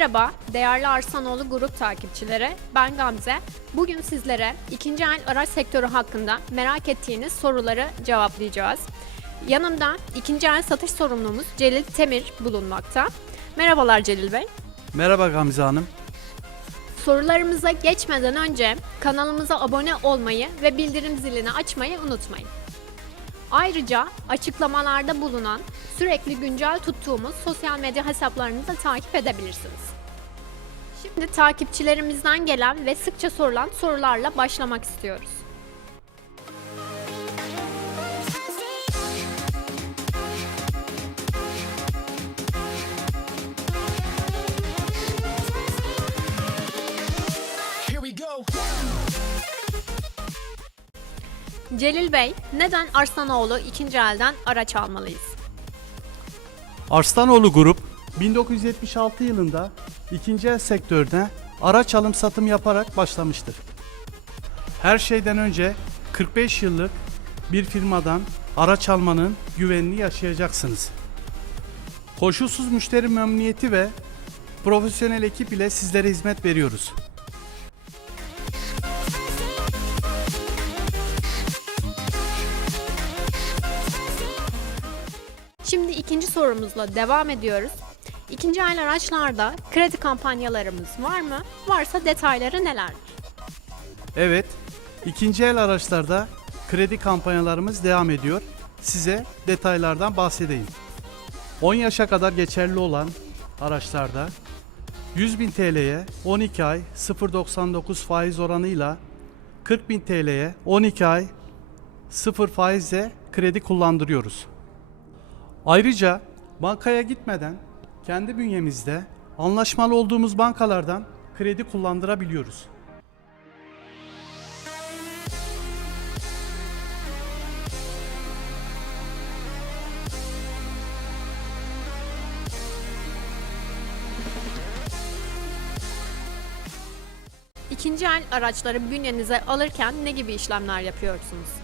Merhaba değerli Arsanoğlu grup takipçileri. Ben Gamze. Bugün sizlere ikinci el araç sektörü hakkında merak ettiğiniz soruları cevaplayacağız. Yanımda ikinci el satış sorumlumuz Celil Temir bulunmakta. Merhabalar Celil Bey. Merhaba Gamze Hanım. Sorularımıza geçmeden önce kanalımıza abone olmayı ve bildirim zilini açmayı unutmayın. Ayrıca açıklamalarda bulunan sürekli güncel tuttuğumuz sosyal medya hesaplarını da takip edebilirsiniz. Şimdi takipçilerimizden gelen ve sıkça sorulan sorularla başlamak istiyoruz. Celil Bey, neden Arslanoğlu ikinci elden araç almalıyız? Arslanoğlu Grup 1976 yılında ikinci el sektörde araç alım satım yaparak başlamıştır. Her şeyden önce 45 yıllık bir firmadan araç almanın güvenini yaşayacaksınız. Koşulsuz müşteri memnuniyeti ve profesyonel ekip ile sizlere hizmet veriyoruz. İkinci sorumuzla devam ediyoruz. İkinci el araçlarda kredi kampanyalarımız var mı? Varsa detayları neler? Evet, ikinci el araçlarda kredi kampanyalarımız devam ediyor. Size detaylardan bahsedeyim. 10 yaşa kadar geçerli olan araçlarda 100.000 TL'ye 12 ay 0.99 faiz oranıyla 40.000 TL'ye 12 ay 0 faizle kredi kullandırıyoruz. Ayrıca bankaya gitmeden kendi bünyemizde anlaşmalı olduğumuz bankalardan kredi kullandırabiliyoruz. İkinci el araçları bünyenize alırken ne gibi işlemler yapıyorsunuz?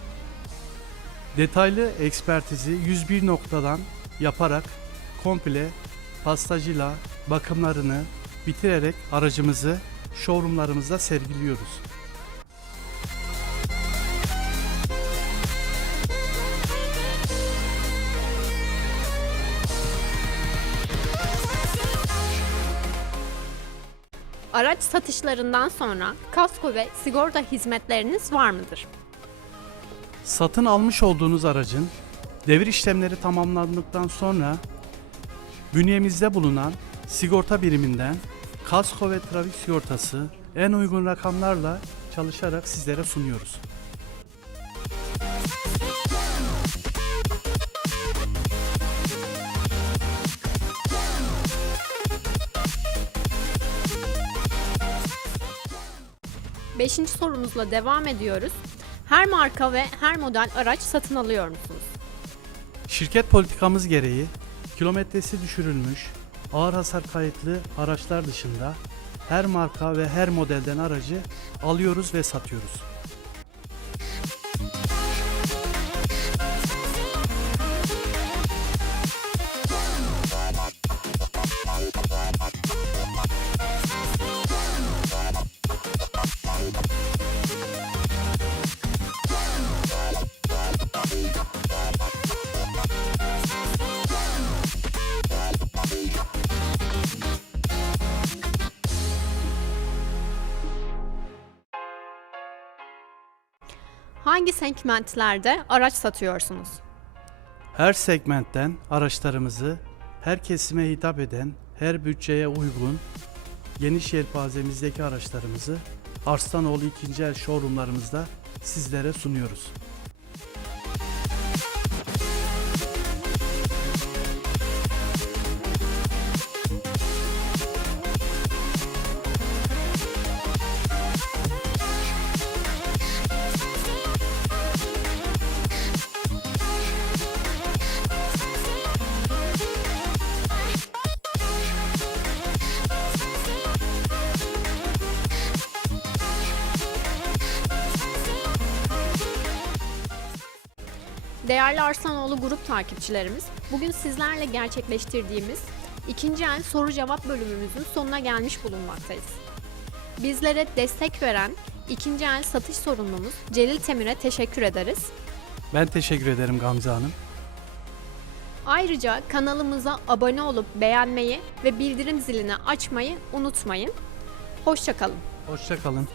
Detaylı ekspertizi 101 noktadan yaparak komple pastacıyla bakımlarını bitirerek aracımızı showroomlarımızda sergiliyoruz. Araç satışlarından sonra kasko ve sigorta hizmetleriniz var mıdır? Satın almış olduğunuz aracın devir işlemleri tamamlandıktan sonra bünyemizde bulunan sigorta biriminden kasko ve trafik sigortası en uygun rakamlarla çalışarak sizlere sunuyoruz. Beşinci sorumuzla devam ediyoruz. Her marka ve her model araç satın alıyor musunuz? Şirket politikamız gereği kilometresi düşürülmüş, ağır hasar kayıtlı araçlar dışında her marka ve her modelden aracı alıyoruz ve satıyoruz. Hangi segmentlerde araç satıyorsunuz? Her segmentten araçlarımızı her kesime hitap eden, her bütçeye uygun, geniş yelpazemizdeki araçlarımızı Arslanoğlu ikinci el showroomlarımızda sizlere sunuyoruz. Değerli Arslanoğlu grup takipçilerimiz, bugün sizlerle gerçekleştirdiğimiz ikinci el soru cevap bölümümüzün sonuna gelmiş bulunmaktayız. Bizlere destek veren ikinci el satış sorumlumuz Celil Temir'e teşekkür ederiz. Ben teşekkür ederim Gamze Hanım. Ayrıca kanalımıza abone olup beğenmeyi ve bildirim zilini açmayı unutmayın. Hoşçakalın. Hoşçakalın.